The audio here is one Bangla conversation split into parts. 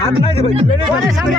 হাত নাই দেবে পরে সামনে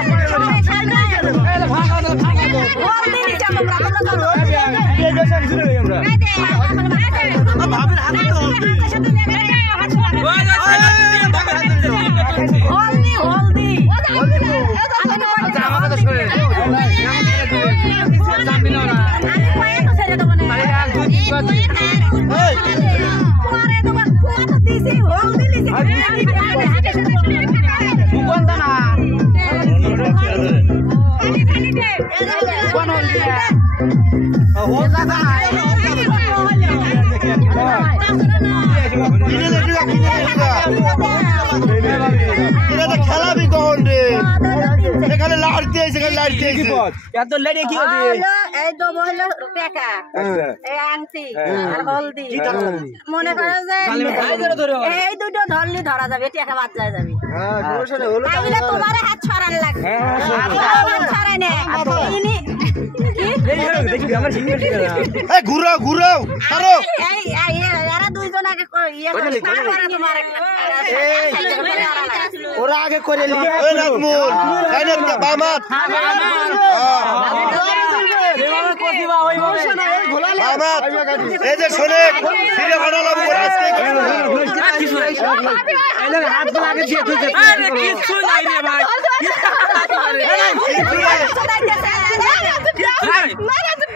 খেলা বি কখন রে এখানে লাড়তে এত লেডে কি হবে এই তো বলল টাকা এই আংটি আর হলদি মনে করে যে এই দুটো ধরলি ধরা যাবে টাকা বাদ যাবে তাহলে তোমার হাত ছড়ান লাগবে ছড়াই না ইনি এই ঘুরাও ঘুরাও ছাড়ো এই এরা দুইজন আগে ইয়ে করে তোমার ওরা আগে করে নিয়ে ওই নাজমুল কাইনাত কা বামাত বামাত এই যে শুনে ফিরে ভাড়ালাম আজকে এই হাত লাগে দিয়ে দিতে আরে কিছু নাই রে ভাই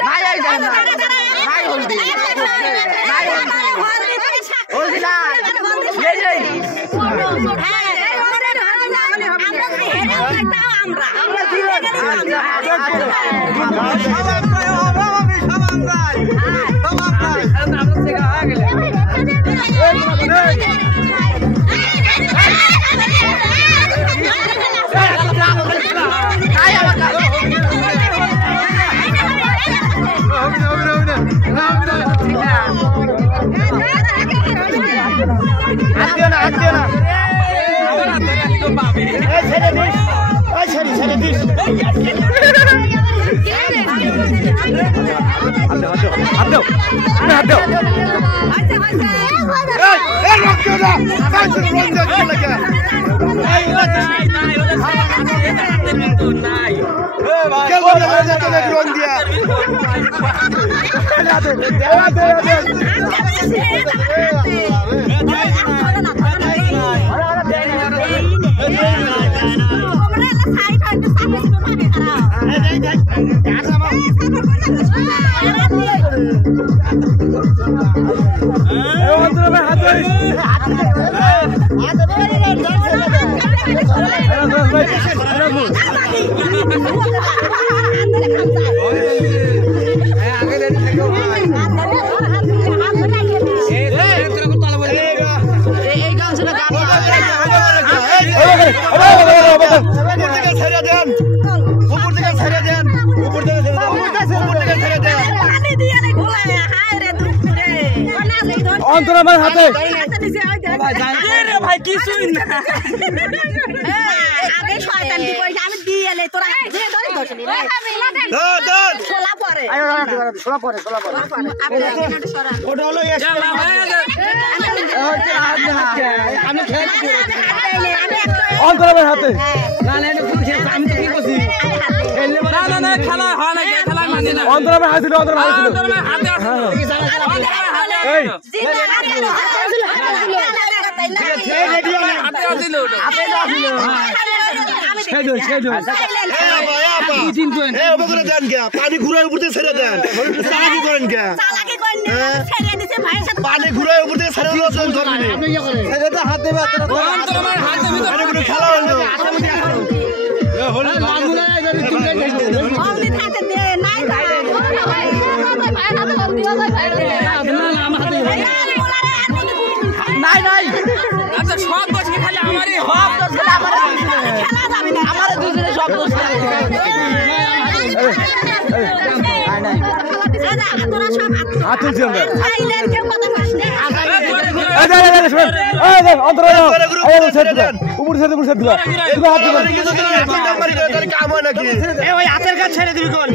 নাই আই যায় না নাই হলদি নাই হলদি না এই যে অন্তর আমার হাতে ভাই কিছুই না আগে শয়তান দি পয়সা আমি দিয়েলে তোরা যে ধরে ধরছিলি রে ধর ছোলা পরে ছোলা পরে ওটা হলো আমি অন্তর আমার হাতে না না আমি তো কি করছি না না খেলা হয় না খেলা মানে না অন্তর আমার হাতে অন্তর আমার হাতে এই পানি ঘুরায় উপর থেকে ছেড়ে দেন চালাকি করেন কে পানি ঘুরায় উপর থেকে ছেড়ে দেওয়া হাতে খেলা নাই নাই আচ্ছা সব বসে খালি আমারই হক আমার দুজনে সব বসে হাতের কাছে ছেড়ে দিবি কোন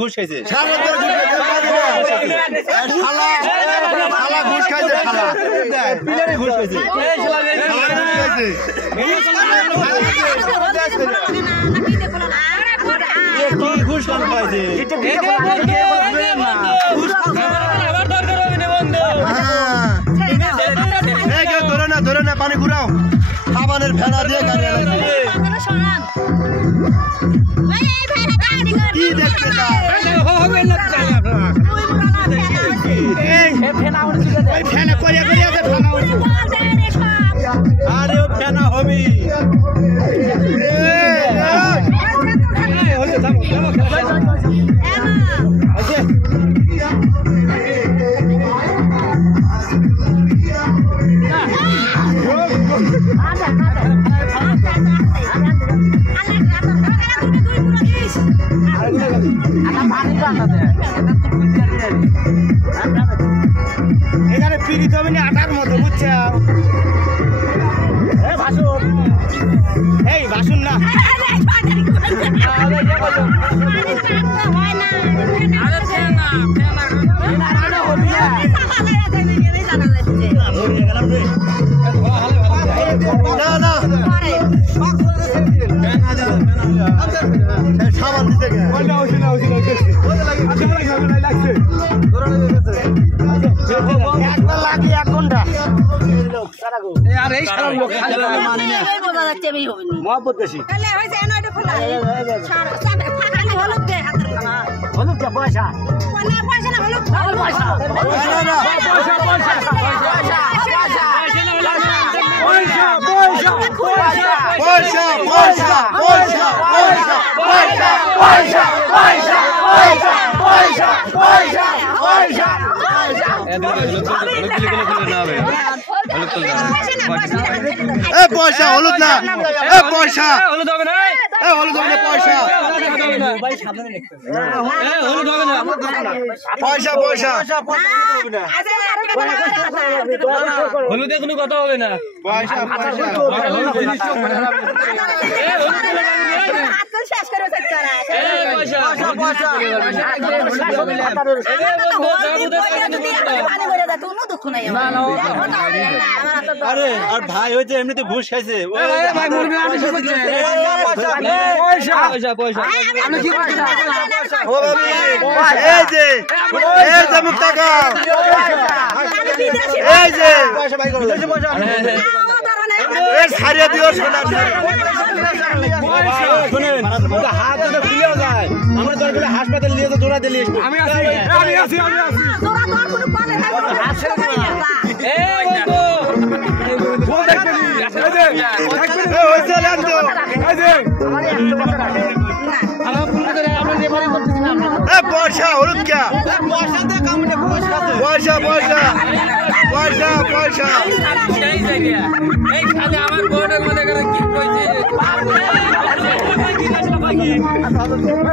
ঘুষ খাইছে ধরে না পানি ঘুরাও সাবানের ফেনা দিয়ে কি দেখতে আরে ফেনা হবি এখানে পিড়িত হবে না আটার মতো বুঝছে এই বাসুন না সাবান দিতে লাগে 1 ঘন্টা মহব্বত বেশি হলুদ পয়সা পয়সা হলুদ না পয়সা হলুদ হবে না হলুদ হবে না পয়সা পয়সা পয়সা হলুদে কোনো কথা হবে না পয়সা আরে আর ভাই হয়েছে এমনিতে ঘুষ খাইছে ছাড়িয়ে দিও হাত খুলেও যায় আমরা দরকার হাসপাতাল নিয়ে তো দৌড়া দিলি আমি আছি পয়সা হলুদ কে পয়সা পয়সা পয়সা পয়সা সেই জায়গা এইখানে আমার বোর্ডের মধ্যে করে কি কইছে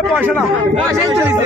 পয়সা না পয়সা চলেছে